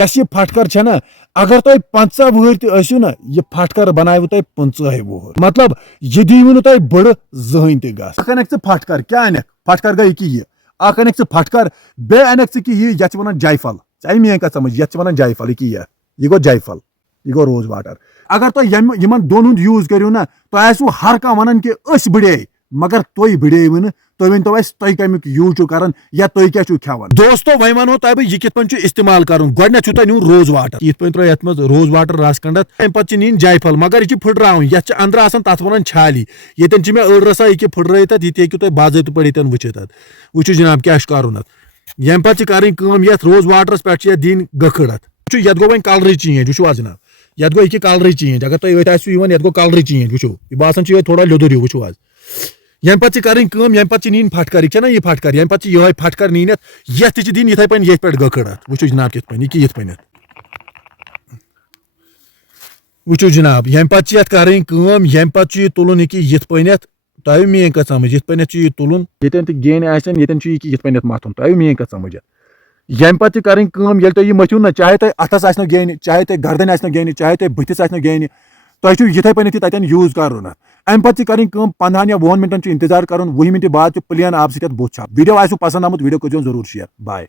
Yes ये फटकर छे ना अगर तुम 15 वहर तु ना यह फटकर बनाव तुम 15 वहर मतलब यह दीव तुम बड़ जहन तस अनक फटकर क्या अनक फटकर गई कि यह अनक फटकर बे अनक कि ये वन जायफल चाहे मेन कत समझ ये वन जायफल यह गो जायफल यह गो रोज वाटर अगर तुम इन दोन यूज करो ना तो हर कह वन कि बड़े मगर तुम बड़ेव नो तुम वन तो तुम कमुक यूज कर या तुम क्या खेवान दोस्तों वह वनो तुम बह यह कित इस्तेमाल कर गोडन नुन रोज वाटर ये पे ये रोज वाटर रस कंडत अम पे नीन जायफल मगर यह फुटरा ये अंदर आसान तथ वन छाली ये मे अड़ रसा यह फुटर ये तुम बाज़ाब्त पे वुचित वो जनाब क्या कर यम पे कर रोज वाटरस पे दिन गखड़ ये गो वन कलर चेंज वो जनाब ये गो ये कलर चेंज अगर तुम ये गो कलर चेंज वो बासान थोड़ा लिदुर वो यम पे कर यम पे नीन फटकर यह यह फटकर यम पे यह फटकर नीन ये दिन ये पे ये पे गखड़ वो जनाब कित पे ये पे वो जनाब यम पे कर यम पे तुलन ये पे तुम मेन कत समझ ये पे तुलन ये गेन ये पे मथुन तुम मेन कत समझ यम पे कर तुम मथ्यू ना चाहे तुम अथस आ गेन चाहे तुम गर्दन आ गेन चाहे तुम बुथिस आ गेन तुम ये पे तन यूज कर अम पे कर 15 या 20 मिनटन इंतजार कर 20 मिनट बाद प्लेन आप बुथ वीडियो आसो पसंद आमुत वीडियो कर जरूर शेयर बाय।